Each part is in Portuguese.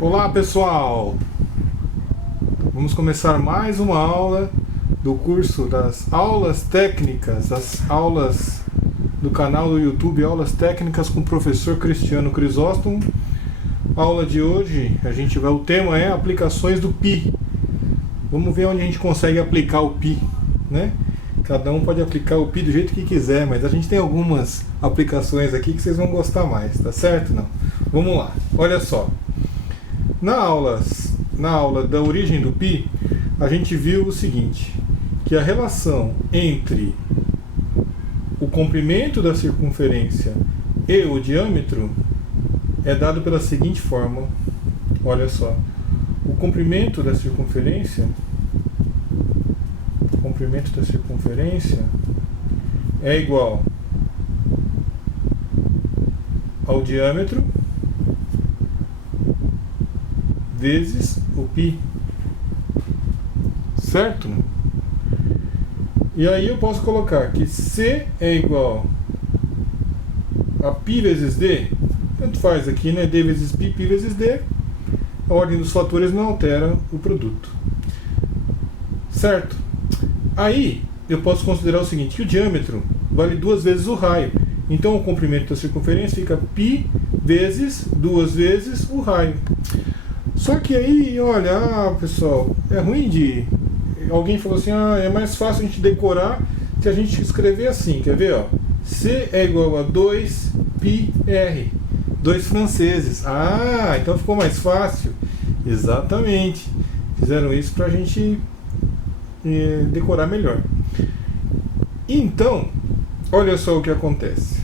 Olá pessoal, vamos começar mais uma aula do curso das aulas técnicas, as aulas do canal do YouTube Aulas Técnicas com o professor Cristiano Crisóstomo. A aula de hoje, o tema é aplicações do Pi. Vamos ver onde a gente consegue aplicar o Pi, né? Cada um pode aplicar o Pi do jeito que quiser, mas a gente tem algumas aplicações aqui que vocês vão gostar mais, tá certo? Não? Vamos lá, olha só. Na aula da origem do Pi, a gente viu o seguinte, que a relação entre o comprimento da circunferência e o diâmetro é dado pela seguinte forma. Olha só, o comprimento da circunferência é igual ao diâmetro vezes o Pi, certo? E aí eu posso colocar que C é igual a Pi vezes D, tanto faz aqui, né? D vezes Pi, Pi vezes D, a ordem dos fatores não altera o produto, certo? Aí eu posso considerar o seguinte, que o diâmetro vale duas vezes o raio, então o comprimento da circunferência fica Pi vezes duas vezes o raio. Só que aí, olha, pessoal, é ruim de... Alguém falou assim, é mais fácil a gente decorar se a gente escrever assim, quer ver, ó? C é igual a 2πr, 2 franceses. Ah, então ficou mais fácil. Exatamente. Fizeram isso pra gente decorar melhor. Então, olha só o que acontece.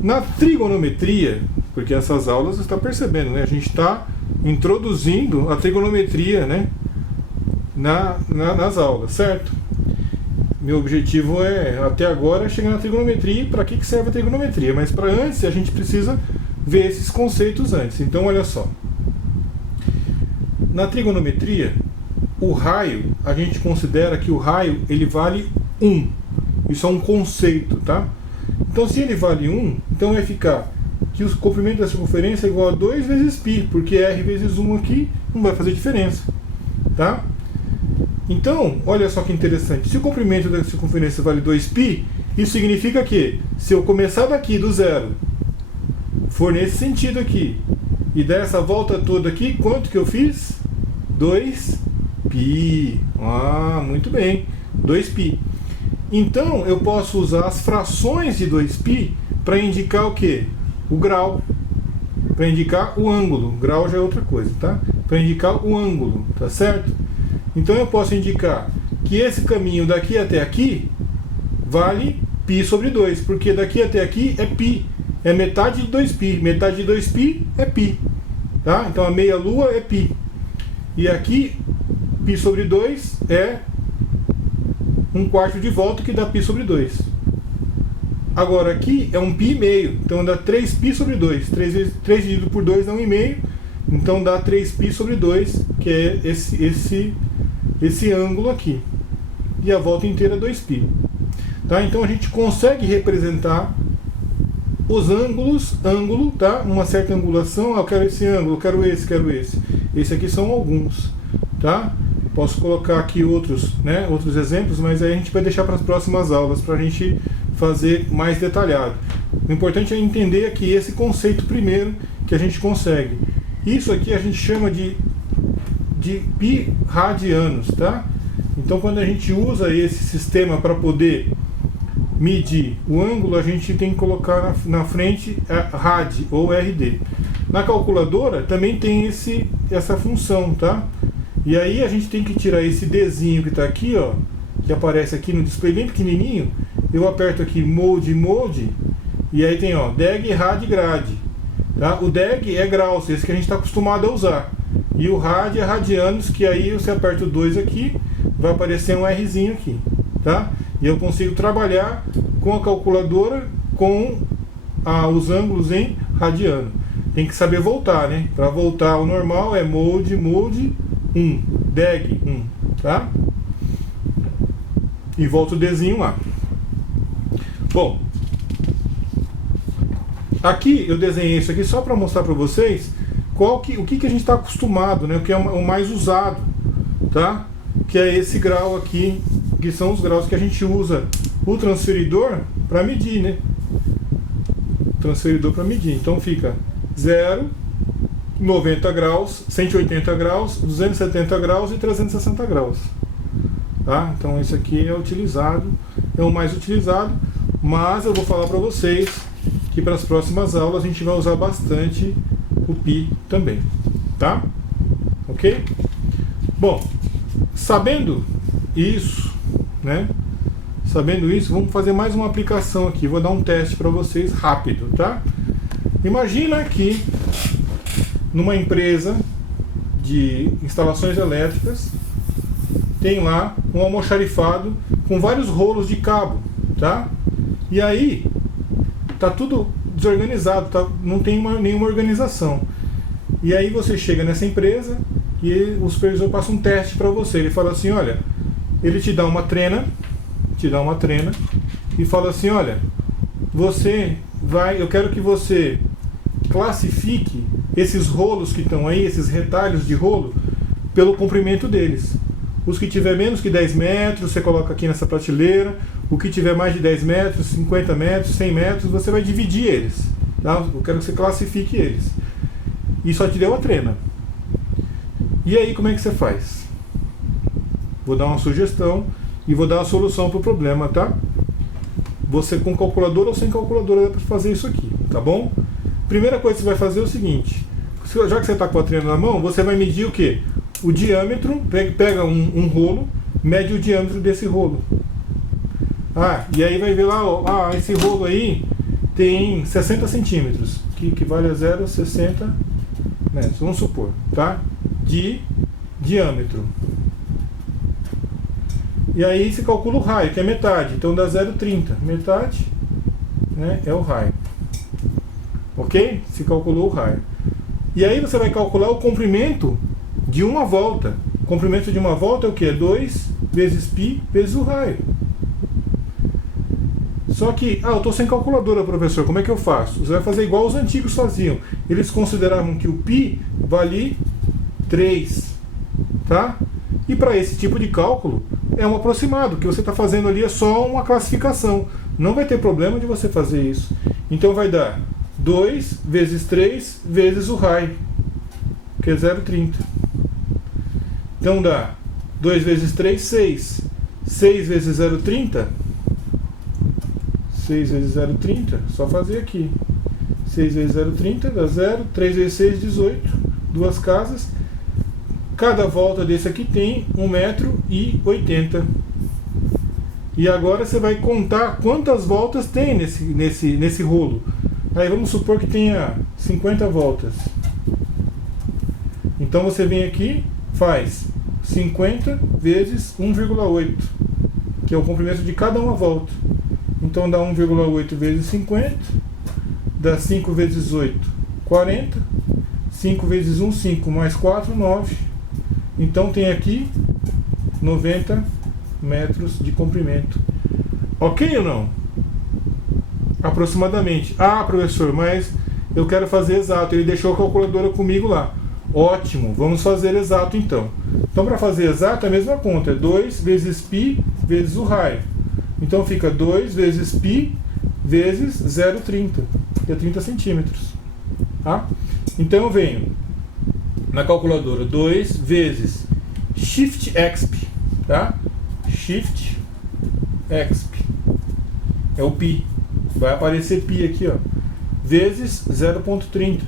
Na trigonometria, porque essas aulas você está percebendo, né? A gente está introduzindo a trigonometria, né? Nas aulas, certo? Meu objetivo até agora, chegar na trigonometria. Para que serve a trigonometria? Mas para antes, a gente precisa ver esses conceitos antes. Então, olha só. Na trigonometria, o raio, a gente considera que o raio, ele vale 1. Isso é um conceito, tá? Então, se ele vale 1, então vai ficar que o comprimento da circunferência é igual a 2 vezes π, porque r vezes 1 aqui não vai fazer diferença, tá? Então, olha só que interessante, se o comprimento da circunferência vale 2π, isso significa que, se eu começar daqui do zero, for nesse sentido aqui, e der essa volta toda aqui, quanto que eu fiz? 2π. Ah, muito bem, 2π. Então, eu posso usar as frações de 2π para indicar o quê? O grau, para indicar o ângulo. Grau já é outra coisa, tá? Para indicar o ângulo, tá certo? Então eu posso indicar que esse caminho daqui até aqui vale π sobre 2, porque daqui até aqui é π, é metade de 2π, metade de 2π é π, tá? Então a meia lua é π, e aqui π sobre 2 é 1/4 de volta, que dá π sobre 2. Agora aqui é 1π meio, então dá 3π sobre 2. 3 dividido por 2 dá 1,5, então dá 3π sobre 2, que é esse ângulo aqui. E a volta inteira é 2π. Tá? Então a gente consegue representar os ângulos, tá? Uma certa angulação, eu quero esse ângulo, quero esse. Esse aqui são alguns, tá? Posso colocar aqui outros exemplos, mas aí a gente vai deixar para as próximas aulas, para a gente fazer mais detalhado. O importante é entender aqui esse conceito primeiro que a gente consegue. Isso aqui a gente chama de π radianos, tá? Então quando a gente usa esse sistema para poder medir o ângulo, a gente tem que colocar na frente rad ou rd. Na calculadora também tem essa função, tá? E aí a gente tem que tirar esse Dzinho que está aqui, ó, que aparece aqui no display bem pequenininho. Eu aperto aqui mode, e aí tem, ó, deg, rad, grad, tá? O deg é graus, esse que a gente está acostumado a usar, e o rad é radianos, que aí você aperta o 2 aqui, vai aparecer um Rzinho aqui, tá? E eu consigo trabalhar com a calculadora com os ângulos em radiano. Tem que saber voltar, né? Para voltar ao normal é mode 1, deg 1, tá? E volta o Dzinho lá. Bom, aqui eu desenhei isso aqui só para mostrar para vocês o que a gente está acostumado, né? O que é o mais usado, tá? Que é esse grau aqui, que são os graus que a gente usa o transferidor para medir, né? Transferidor para medir. Então fica 0, 90 graus, 180 graus, 270 graus e 360 graus. Tá? Então esse aqui é utilizado, é o mais utilizado, mas eu vou falar para vocês que para as próximas aulas a gente vai usar bastante o pi também, tá? Ok? Bom, sabendo isso, né? Sabendo isso, vamos fazer mais uma aplicação aqui. Vou dar um teste para vocês rápido, tá? Imagina aqui numa empresa de instalações elétricas, tem lá um almoxarifado com vários rolos de cabo, tá? E aí tá tudo desorganizado, tá? Não tem nenhuma organização. E aí você chega nessa empresa e o supervisor passa um teste para você. Ele fala assim, olha, ele te dá uma trena e fala assim, olha, eu quero que você classifique esses rolos que estão aí, esses retalhos de rolo, pelo comprimento deles. Os que tiver menos que 10 metros, você coloca aqui nessa prateleira. O que tiver mais de 10 metros, 50 metros, 100 metros, você vai dividir eles. Tá? Eu quero que você classifique eles. E só te deu a trena. E aí, como é que você faz? Vou dar uma sugestão e vou dar a solução para o problema, tá? Você com calculadora ou sem calculadora dá para fazer isso aqui, tá bom? Primeira coisa que você vai fazer é o seguinte. Já que você está com a trena na mão, você vai medir o quê? O diâmetro, pega um rolo, mede o diâmetro desse rolo. E aí vai ver lá, esse rolo aí tem 60 centímetros, que equivale a 0,60 metros, vamos supor, tá? De diâmetro. E aí se calcula o raio, que é metade, então dá 0,30. Metade, né, é o raio. Ok? Se calculou o raio. E aí você vai calcular o comprimento de uma volta. O comprimento de uma volta é o que? 2 vezes π vezes o raio. Só que, eu estou sem calculadora, professor, como é que eu faço? Você vai fazer igual os antigos faziam. Eles consideravam que o π vale 3. Tá? E para esse tipo de cálculo, é um aproximado. O que você está fazendo ali é só uma classificação. Não vai ter problema de você fazer isso. Então vai dar 2 vezes 3 vezes o raio, que é 0,30. Então dá 2 vezes 3, 6. 6 vezes 0,30. 6 vezes 0,30, só fazer aqui. 6 vezes 0,30 dá 0. 3 vezes 6, 18. Duas casas. Cada volta desse aqui tem 1,80 m. E agora você vai contar quantas voltas tem nesse rolo. Aí vamos supor que tenha 50 voltas. Então você vem aqui, faz 50 vezes 1,8, que é o comprimento de cada uma volta. Então dá 1,8 vezes 50, dá 5 vezes 8, 40. 5 vezes 1, 5, mais 4, 9. Então tem aqui 90 metros de comprimento. Ok ou não? Aproximadamente. Professor, mas eu quero fazer exato. Ele deixou a calculadora comigo lá. Ótimo, vamos fazer exato então. Então para fazer exato é a mesma conta. É 2 vezes π vezes o raio. Então fica 2 vezes π vezes 0,30, que é 30 centímetros. Tá? Então eu venho na calculadora 2 vezes Shift Exp, tá? Shift Exp é o π, vai aparecer π aqui, ó, vezes 0,30.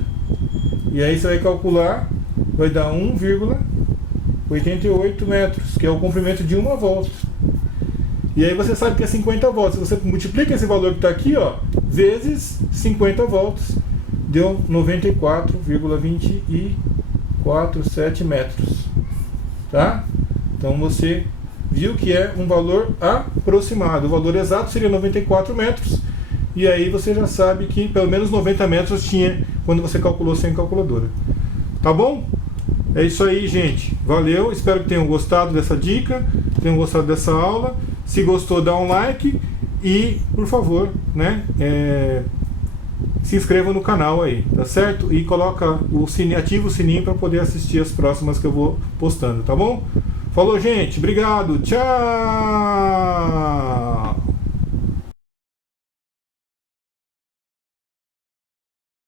E aí você vai calcular, vai dar 1,88 metros, que é o comprimento de uma volta. E aí você sabe que é 50 voltas. Você multiplica esse valor que está aqui, ó, vezes 50 voltas, deu 94,247 metros, tá? Então você viu que é um valor aproximado. O valor exato seria 94 metros. E aí você já sabe que pelo menos 90 metros tinha quando você calculou sem calculadora. Tá bom? É isso aí, gente. Valeu. Espero que tenham gostado dessa dica, tenham gostado dessa aula. Se gostou, dá um like. E, por favor, né, se inscreva no canal aí, tá certo? E coloca o sininho, ativa o sininho para poder assistir as próximas que eu vou postando, tá bom? Falou, gente, obrigado, tchau!